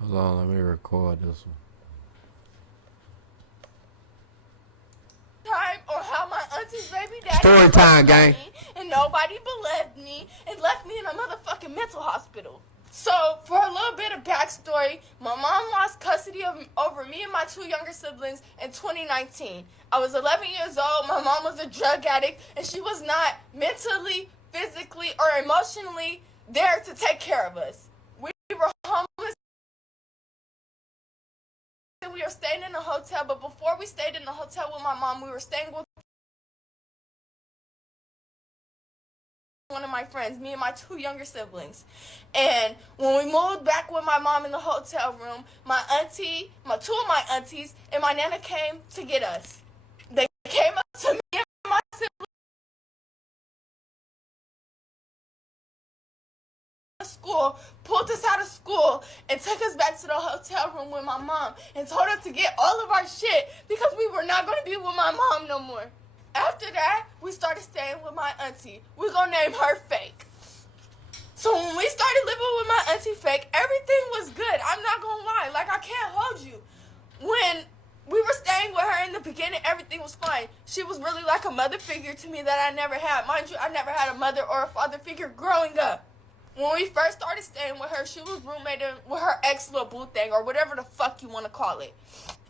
Hold on, let me record this one. Time or how my auntie's baby daddy Story time, gang. and nobody believed me and left me in a motherfucking mental hospital. So, for a little bit of backstory, my mom lost custody over me and my two younger siblings in 2019. I was 11 years old, my mom was a drug addict, and she was not mentally, physically, or emotionally there to take care of us. We were homeless and we were staying in a hotel, but before we stayed in the hotel with my mom, we were staying with one of my friends, me and my two younger siblings. And when we moved back with my mom in the hotel room, my two of my aunties, and my nana came to get us. They came up to me and my siblings at school, pulled us out of school, and took us back to the hotel room with my mom and told us to get all of our shit because we were not going to be with my mom no more. After that, we started staying with my auntie. We're going to name her Fake. So when we started living with my auntie Fake, everything was good. I'm not going to lie. Like, I can't hold you. When we were staying with her in the beginning, everything was fine. She was really like a mother figure to me that I never had. Mind you, I never had a mother or a father figure growing up. When we first started staying with her, she was roommated with her ex little boo thing, or whatever the fuck you want to call it.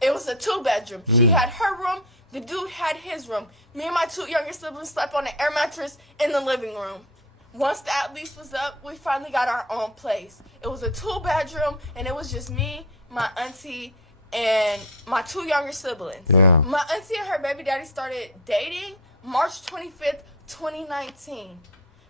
It was a 2-bedroom. She had her room. The dude had his room. Me and my two younger siblings slept on an air mattress in the living room. Once that lease was up, we finally got our own place. It was a 2-bedroom, and it was just me, my auntie, and my two younger siblings. Yeah. My auntie and her baby daddy started dating March 25th, 2019.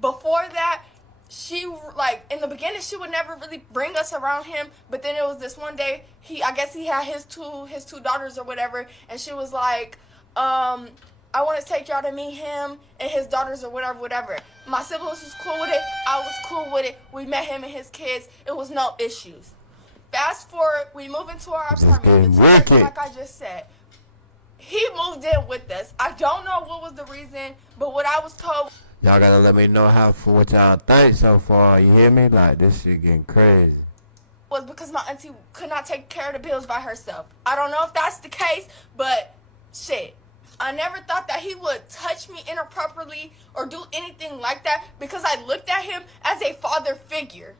Before that, she, like, in the beginning, she would never really bring us around him, but then it was this one day, I guess he had his two daughters or whatever, and she was like, I want to take y'all to meet him and his daughters or whatever. My siblings was cool with it, I was cool with it, we met him and his kids, it was no issues. Fast forward, we move into our apartment, like I just said. He moved in with us. I don't know what was the reason, but what I was told, Y'all gotta let me know what y'all think so far. You hear me? Like, this shit getting crazy. Was because my auntie could not take care of the bills by herself. I don't know if that's the case, but shit. I never thought that he would touch me inappropriately or do anything like that because I looked at him as a father figure.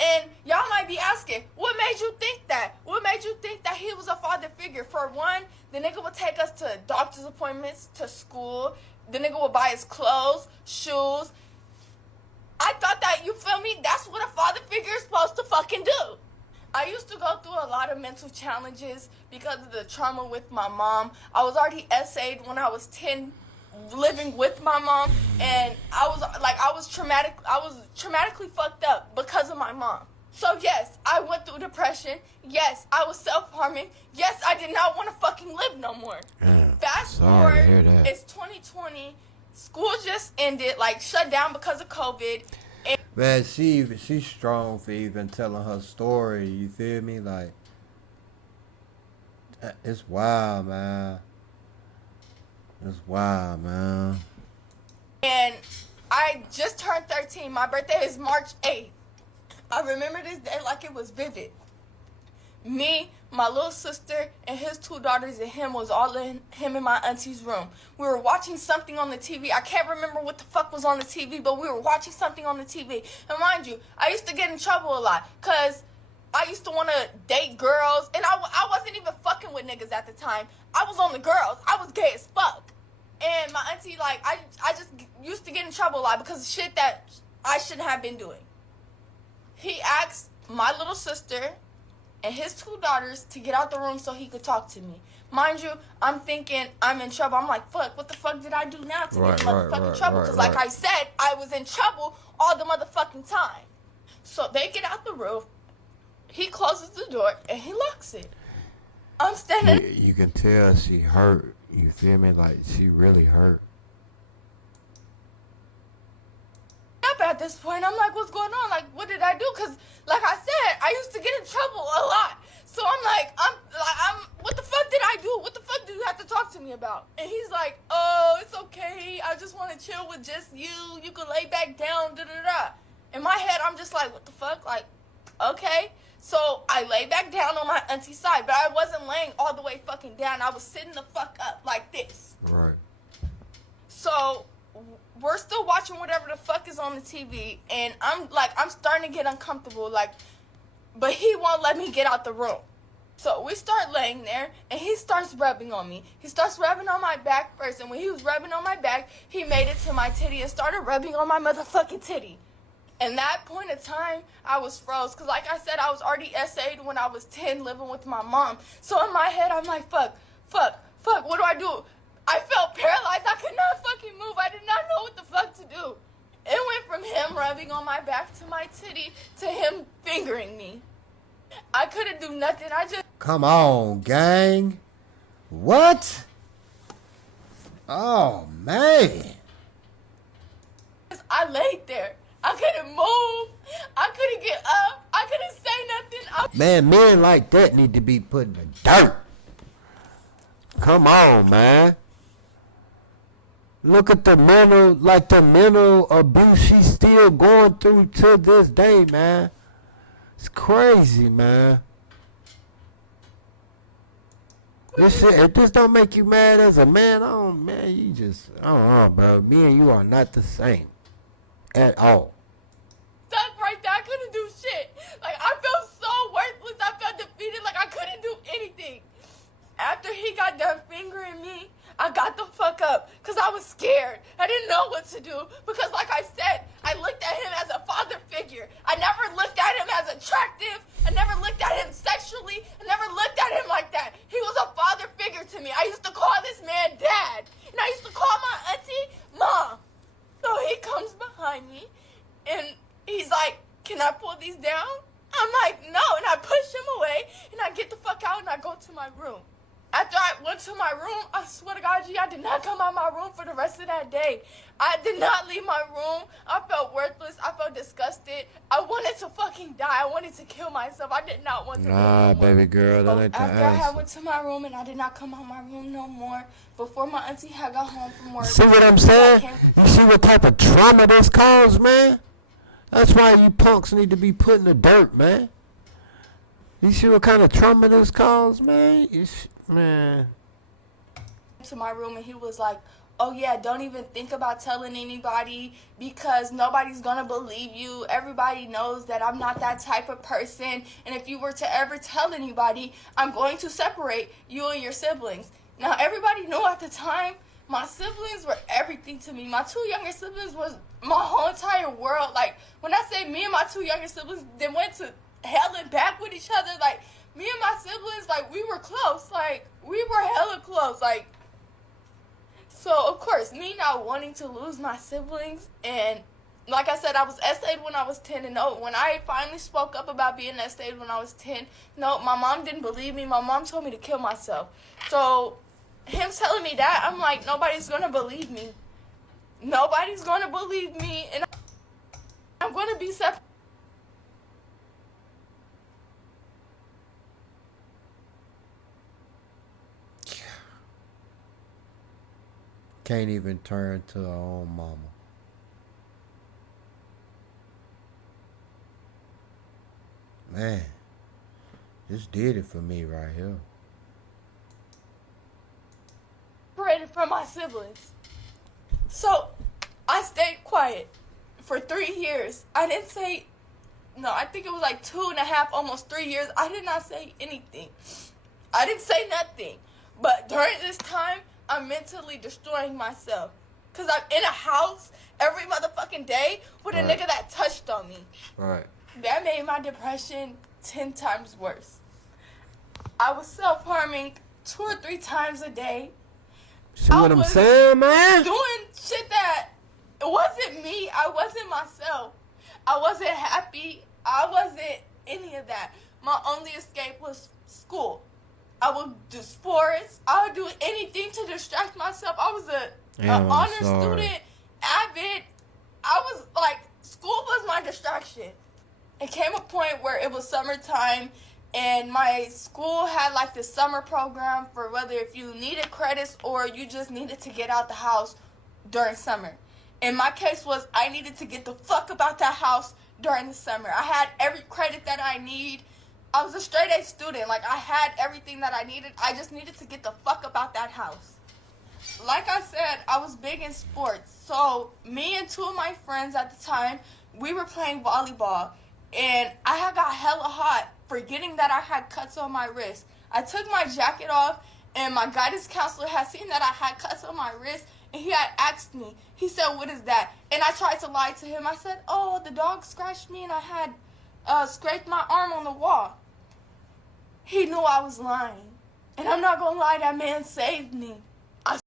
And y'all might be asking, what made you think that? What made you think that he was a father figure? For one, the nigga would take us to doctor's appointments, to school. The nigga would buy his clothes, shoes. I thought that, you feel me, that's what a father figure is supposed to fucking do. I used to go through a lot of mental challenges because of the trauma with my mom. I was already essayed when I was 10, living with my mom, and I was traumatically fucked up because of my mom. So yes, I went through depression. Yes, I was self-harming. Yes, I did not want to fucking live no more. Fast forward, it's 2020. School just ended, like shut down because of COVID. Man, she's strong for even telling her story. You feel me? Like, it's wild, man. It's wild, man. And I just turned 13. My birthday is March 8th. I remember this day like it was vivid. Me, my little sister, and his two daughters and him was all in him and my auntie's room. We were watching something on the TV. I can't remember what the fuck was on the TV, but we were watching something on the TV. And mind you, I used to get in trouble a lot because I used to want to date girls, and I wasn't even fucking with niggas at the time. I was on the girls. I was gay as fuck. And my auntie, like, I just used to get in trouble a lot because of shit that I shouldn't have been doing. He asked my little sister and his two daughters to get out the room so he could talk to me. Mind you, I'm thinking I'm in trouble. I'm like, fuck, what the fuck did I do now to get in motherfucking trouble? Because like I said, I was in trouble all the motherfucking time. So they get out the room. He closes the door and he locks it. I'm standing. You can tell she hurt. You feel me? Like, she really hurt. Up at this point, I'm like, what's going on? Like, what did I do? Because, like I said, I used to get in trouble a lot. So I'm like, what the fuck did I do? What the fuck do you have to talk to me about? And he's like, oh, it's okay. I just want to chill with just you. You can lay back down, da-da-da. In my head, I'm just like, what the fuck? Like, okay. So I lay back down on my auntie's side, but I wasn't laying all the way fucking down. I was sitting the fuck up like this. Right. So we're still watching whatever the fuck is on the TV, and I'm starting to get uncomfortable, but he won't let me get out the room. So we start laying there, and he starts rubbing on me. He starts rubbing on my back first, and when he was rubbing on my back, he made it to my titty and started rubbing on my motherfucking titty. And that point of time, I was froze. Because like I said, I was already SA'd when I was 10 living with my mom. So in my head, I'm like, fuck, what do I do? I felt paralyzed. I could not fucking move. I did not know what the fuck to do. It went from him rubbing on my back to my titty to him fingering me. I couldn't do nothing. I just... Come on, gang. What? Oh, man. I laid there. I couldn't move. I couldn't get up. I couldn't say nothing. Man, men like that need to be put in the dirt. Come on, man. Look at the mental abuse she's still going through to this day, man. It's crazy, man. This shit, if this don't make you mad as a man, I don't know, bro. Me and you are not the same. At all. Stuck right there. I couldn't do shit. Like, I felt so worthless. I felt defeated. Like, I couldn't do anything. After he got done fingering me, I got the fuck up because I was scared. I didn't know what to do because, like I said, I looked at him as a father figure. I never looked at him as attractive. I never looked at him sexually. I never looked at him like that. He was a father figure to me. I used to call this man dad, and I used to call my auntie mom. So he comes behind me, and he's like, can I pull these down? I'm like, no, and I push him away, and I get the fuck out, and I go to my room. After I went to my room, I swear to God, I did not come out of my room for the rest of that day. I did not leave my room. I felt worthless. I felt disgusted. I wanted to fucking die. I wanted to kill myself. I did not want to Nah, live no more. baby girl, that ain't the After I had answer. went to my room, and I did not come out of my room no more. Before my auntie had got home from work. See what I'm saying? You see what type of trauma this caused, man? That's why you punks need to be put in the dirt, man. You see what kind of trauma this caused, man? Man. To my room, and he was like, oh yeah, don't even think about telling anybody because nobody's gonna believe you. Everybody knows that I'm not that type of person, and if you were to ever tell anybody, I'm going to separate you and your siblings. Now everybody knew at the time my siblings were everything to me. My two younger siblings was my whole entire world. Like, when I say me and my two younger siblings, they went to hell and back with each other. Like, me and my siblings, like, we were close. Like, we were hella close. Like, so, of course, me not wanting to lose my siblings, and like I said, I was SA'd when I was 10, and no, when I finally spoke up about being SA'd when I was 10, no, my mom didn't believe me. My mom told me to kill myself. So, him telling me that, I'm like, nobody's going to believe me. Nobody's going to believe me, and I'm going to be separated. Can't even turn to her own mama. Man, this did it for me right here. Separated from my siblings. So, I stayed quiet for 3 years. I didn't say, no, I think it was like 2.5, almost 3 years. I did not say anything. I didn't say nothing. But during this time, I'm mentally destroying myself. Because I'm in a house every motherfucking day with a nigga that touched on me. Right. That made my depression 10 times worse. I was self-harming 2 or 3 times a day. See what I'm saying, man? Doing shit that it wasn't me. I wasn't myself. I wasn't happy. I wasn't any of that. My only escape was school. I would do sports. I would do anything to distract myself. I was an honor student, avid. I was like, school was my distraction. It came a point where it was summertime, and my school had like this summer program for whether if you needed credits or you just needed to get out the house during summer. And my case was I needed to get the fuck about that house during the summer. I had every credit that I need I was a straight A student. Like, I had everything that I needed. I just needed to get the fuck up out that house. Like I said, I was big in sports. So, me and two of my friends at the time, we were playing volleyball. And I had got hella hot, forgetting that I had cuts on my wrist. I took my jacket off, and my guidance counselor had seen that I had cuts on my wrist, and he had asked me. He said, "What is that?" And I tried to lie to him. I said, "Oh, the dog scratched me, and I had scraped my arm on the wall." He knew I was lying. And I'm not gonna lie, that man saved me.